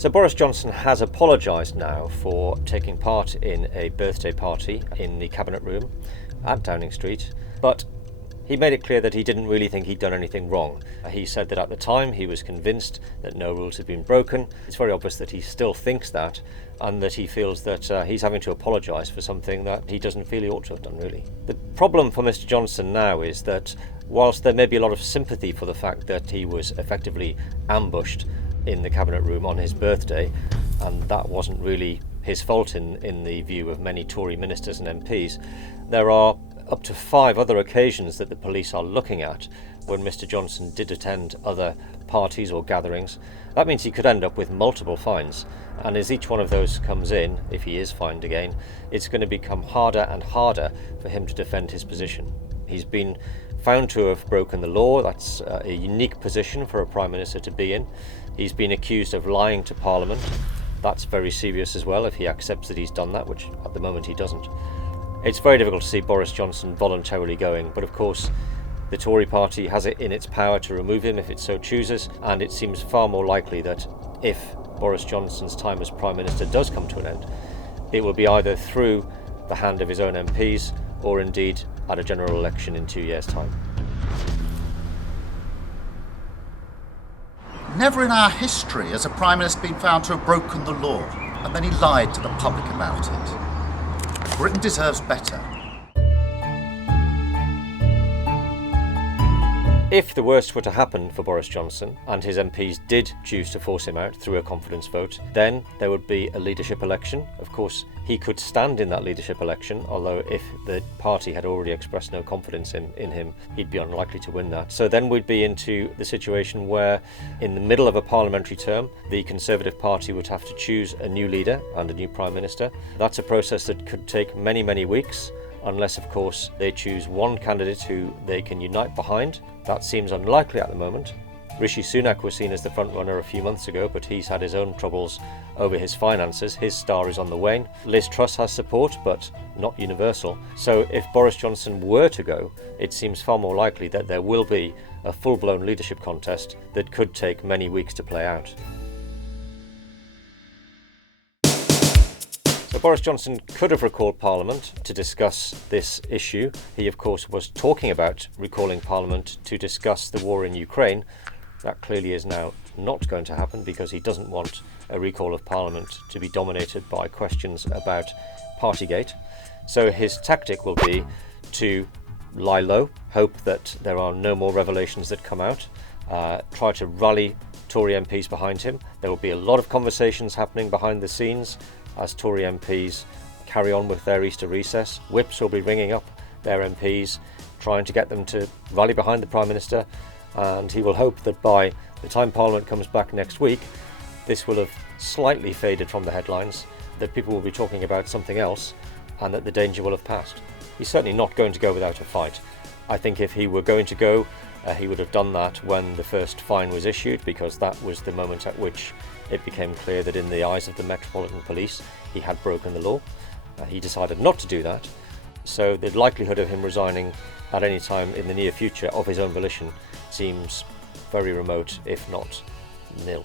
So Boris Johnson has apologised now for taking part in a birthday party in the Cabinet Room at Downing Street, but he made it clear that he didn't really think he'd done anything wrong. He said that at the time he was convinced that no rules had been broken. It's very obvious that he still thinks that, and that he feels that he's having to apologise for something that he doesn't feel he ought to have done, really. The problem for Mr Johnson now is that whilst there may be a lot of sympathy for the fact that he was effectively ambushed in the Cabinet Room on his birthday, and that wasn't really his fault in the view of many Tory ministers and MPs, there are up to 5 other occasions that the police are looking at when Mr Johnson did attend other parties or gatherings. That means he could end up with multiple fines, and as each one of those comes in, if he is fined again, it's going to become harder and harder for him to defend his position. He's been found to have broken the law. That's a unique position for a Prime Minister to be in. He's been accused of lying to Parliament. That's very serious as well if he accepts that he's done that, which at the moment he doesn't. It's very difficult to see Boris Johnson voluntarily going, but of course the Tory party has it in its power to remove him if it so chooses, and it seems far more likely that if Boris Johnson's time as Prime Minister does come to an end, it will be either through the hand of his own MPs or indeed at a general election in 2 years' time. Never in our history has a Prime Minister been found to have broken the law, and then he lied to the public about it. Britain deserves better. If the worst were to happen for Boris Johnson and his MPs did choose to force him out through a confidence vote, then there would be a leadership election. Of course, he could stand in that leadership election, although if the party had already expressed no confidence in him, he'd be unlikely to win that. So then we'd be into the situation where, in the middle of a parliamentary term, the Conservative Party would have to choose a new leader and a new Prime Minister. That's a process that could take many, many weeks, unless, of course, they choose one candidate who they can unite behind. That seems unlikely at the moment. Rishi Sunak was seen as the front-runner a few months ago, but he's had his own troubles over his finances. His star is on the wane. Liz Truss has support, but not universal. So if Boris Johnson were to go, it seems far more likely that there will be a full-blown leadership contest that could take many weeks to play out. So Boris Johnson could have recalled Parliament to discuss this issue. He, of course, was talking about recalling Parliament to discuss the war in Ukraine. That clearly is now not going to happen because he doesn't want a recall of Parliament to be dominated by questions about Partygate. So his tactic will be to lie low, hope that there are no more revelations that come out, try to rally Tory MPs behind him. There will be a lot of conversations happening behind the scenes as Tory MPs carry on with their Easter recess. Whips will be ringing up their MPs, trying to get them to rally behind the Prime Minister, and he will hope that by the time Parliament comes back next week, this will have slightly faded from the headlines, that people will be talking about something else, and that the danger will have passed. He's certainly not going to go without a fight. I think if he were going to go, he would have done that when the first fine was issued, because that was the moment at which it became clear that in the eyes of the Metropolitan Police he had broken the law. He decided not to do that, so the likelihood of him resigning at any time in the near future of his own volition seems very remote, if not nil.